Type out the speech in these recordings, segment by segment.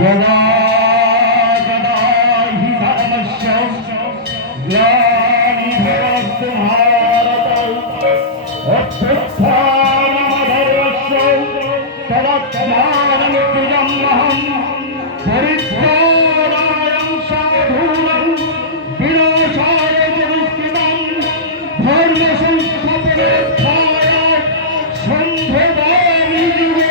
यदा यदा हि धर्मस्य ग्लानिर्भवति भारत अभ्युत्थानमधर्मस्य तदात्मानमृत्यमहं परित्राणाय साधूनां विनाशाय जगत्कृतं धर्मसंस्थापनार्थाय सम्भवामि युगे।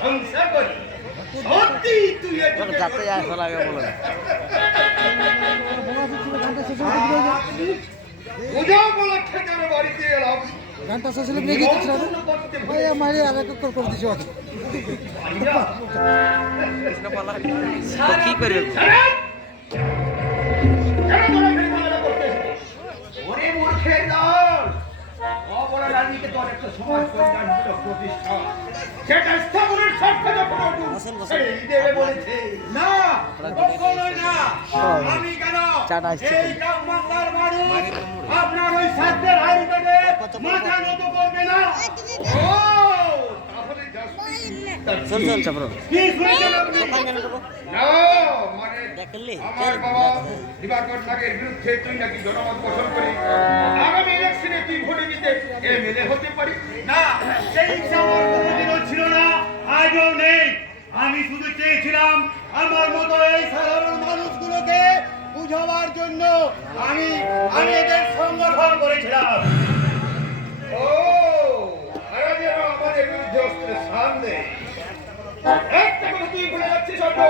প্রশংসা করি। সত্যি তুই যাতে যায় লাগে বলে পূজা উপলক্ষে তোর বাড়িতে এলাম। গানটা শেষ হলে ব্রেক দিচ্ছিল ভাই মারি আর এক করে দিছো কি করবে ওরে মূর্খের দল, অবলা রানীকে তোর একটা সমাজ কল্যাণমূলক প্রতিষ্ঠান, সেটা স্থাপনের স্বার্থে যখন সেই দেবে বলেছে না, কখনোই না। আমি কেন এই গ্রাম বাংলার মানুষ আপনার ওই সাধ্যের হাড়ি পেতে মাথা নত করবে না? ও তাহলে চল চল চাপড়ো কি শুনেছেন আপনি? না, মানে আমার বাবা দিবাকর নাগের বিরুদ্ধে তুই নাকি জনমত পোষণ করি আগামী ইলেকশনে তুই ভোটে দিতে এমএলএ হতে পারি না। সেই ইচ্ছা আমার কোনোদিনও ছিল না, আজও নেই। আমি শুধু চেয়েছিলাম আমার মতো এই সাধারণ মানুষগুলোকে বুঝাবার জন্য আমি এদের সংগঠন করেছিলাম। ও আরে যেন আমাদের বিরুদ্ধে অস্ত্রের সামনে একটা কথা তুই ভুলে যাচ্ছিস অল্প।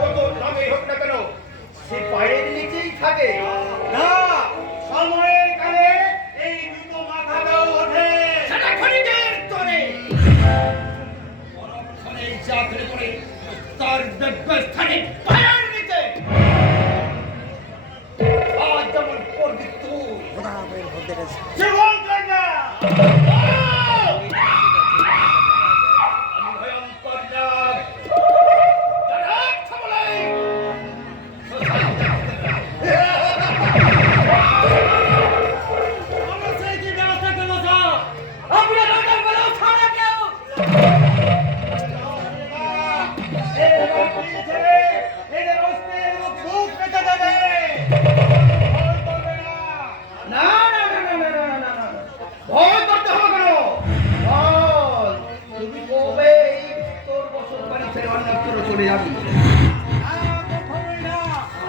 যত নামে হোক না কেন সে পায়ের নিচেই থাকে না, সময়ের কালে এই দুটো মাথাটাও ওঠে সেটা খনিজের তরে পরক্ষণে চাকরি করে তার ব্যবস্থানে পায়ের নিচে আজ যেমন করবি তুই জীবন কর না। চলে যাবি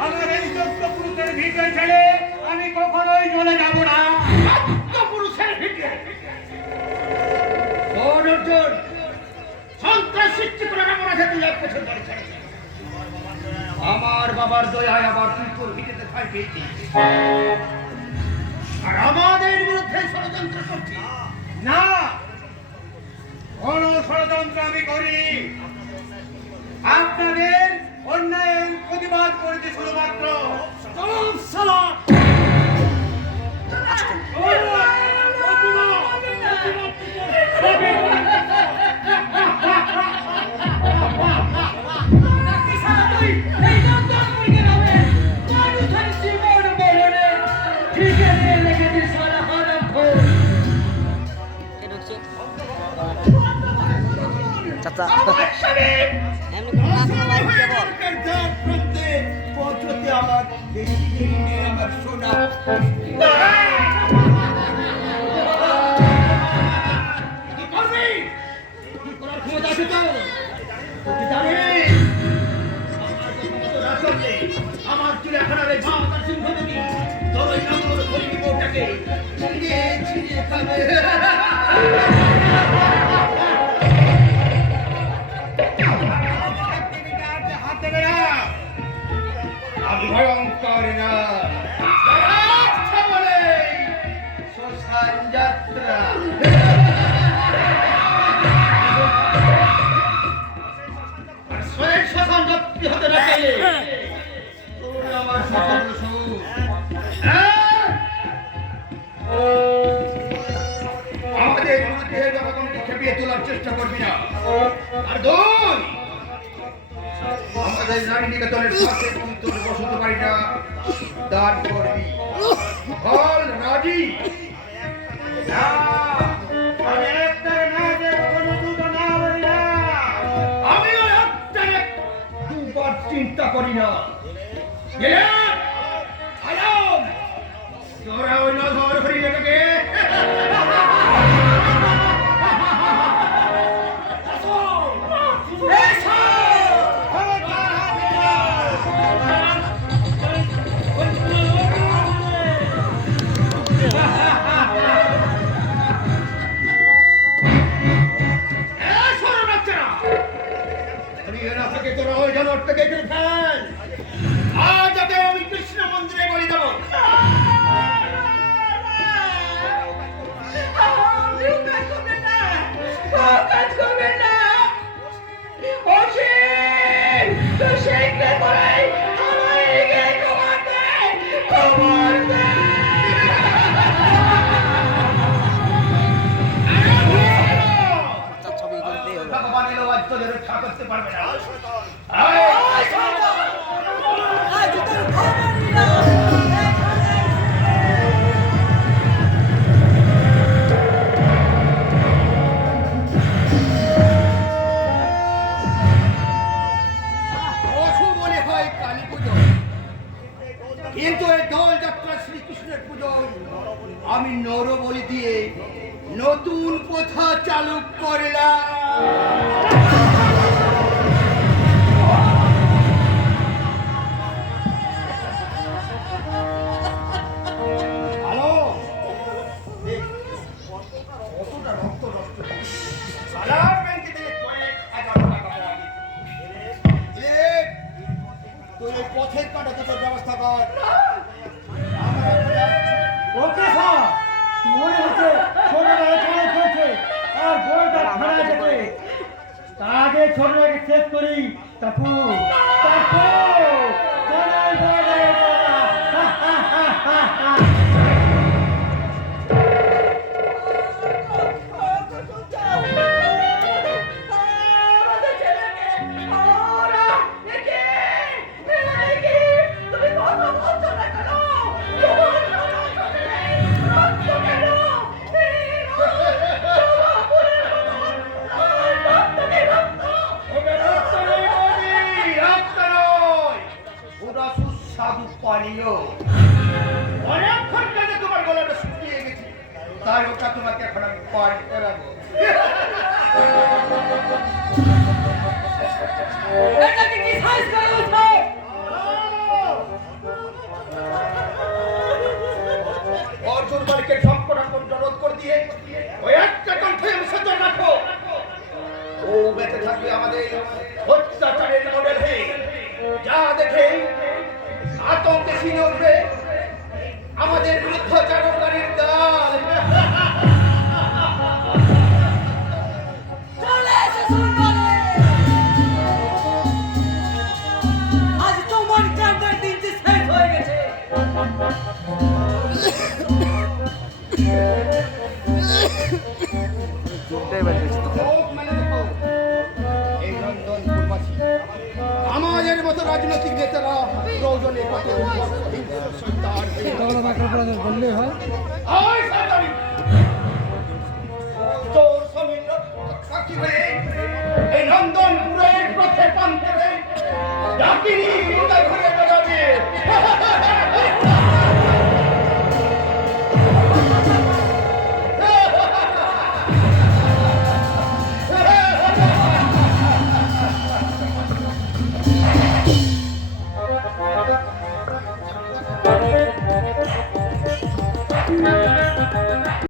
আমার এই চোদ্দ পুরুষের ভিড়ে ছেড়ে আমি কখনোই চলে যাব না। পুরুষের ভিড়ে অর্জুন সন্ত্রাস সৃষ্টি করে না মনে তুই এক বছর ধরে ছেড়েছিস। আমার বাবার দয়ায় আবার তুই তোর ভিড়েতে ঠাঁই পেয়েছিস আর আমাদের বিরুদ্ধে ষড়যন্ত্র করছিস না। কোন ষড়যন্ত্র আমি করি, আপনাদের অন্যায়ের প্রতিবাদ করেছে শুধুমাত্র। চাচা আমার সোনা আমার চিড়িয়াখানার সিংহ দেবী তোর ওই নামগুলো ধরে নিব ওটাকে ছিঁড়ে ছিঁড়ে খাবে। আমি ভয়ঙ্কর না বলে শ্মশান যাত্রা শ্মশান যাত্রী হতে না চাইলে তোর আমার শ্মশান আমাদের বিরুদ্ধে জনগণকে খেপিয়ে তোলার চেষ্টা করবি না। আর দুই আমাদের নারী নিকেতনের সাথে তুই তোর বসতে পারি না দান করবি বল রাজি। আমিও একটা দুবার চিন্তা করি না। তোরা ওই নজর হরিণটাকে করতে পারবে না। আজ তোর খবরই অশুভ মনে হয় কালী পুজো, কিন্তু এই দোল যাত্রা শ্রীকৃষ্ণের পুজো আমি নরবলি দিয়ে নতুন প্রথা চালু করলাম। হ্যালো, কতটা রক্ত নষ্ট সালার ব্যাংকে থেকে কয়েক হাজার টাকা লাগে। তুই এই পথের কাটা তোর ব্যবস্থা কর। আমরা এখন যাচ্ছি। ওকে স্যার, মনে হচ্ছে ছোটবেলায় চলে খেয়েছে আর বইটা খারাপ গেছে। তার আগে ছোটটাকে শেষ করি। তারপর চলে বলে হা হা হা হা হা। সুস্বাদু পানীয় অনেকক্ষণ ধরে তোমার গলাটা শুকিয়ে গেছে, তাই ওটা তোমাকে এখন আমি পান করাবো। এটাকে কি সাইজ করা হচ্ছে? অর্জুন মালিকের সম্পূর্ণ রোধ করে দিয়ে ওই একটা কণ্ঠে আমি সচেতন রাখো। ও বেঁচে থাকবে আমাদের অত্যাচারের মডেল হয়ে, যা দেখে আতঙ্কে ছিনে উঠবে আমাদের বিরুদ্ধাচারণকারীর দল। চলে এসে শুনবারে আজ তোমার কান্ডার দিনটি শেষ হয়ে গেছে। চোখটাই বের করছে তো। চোখ মেলে দেখো, এই নন্দনপুরবাসী আমাদের মতো রাজনৈতিক নেতারা প্রয়োজনে কত সন্তান বললে হয় আয় সরকারি তোর সমীর সাক্ষী হয়ে এই নন্দন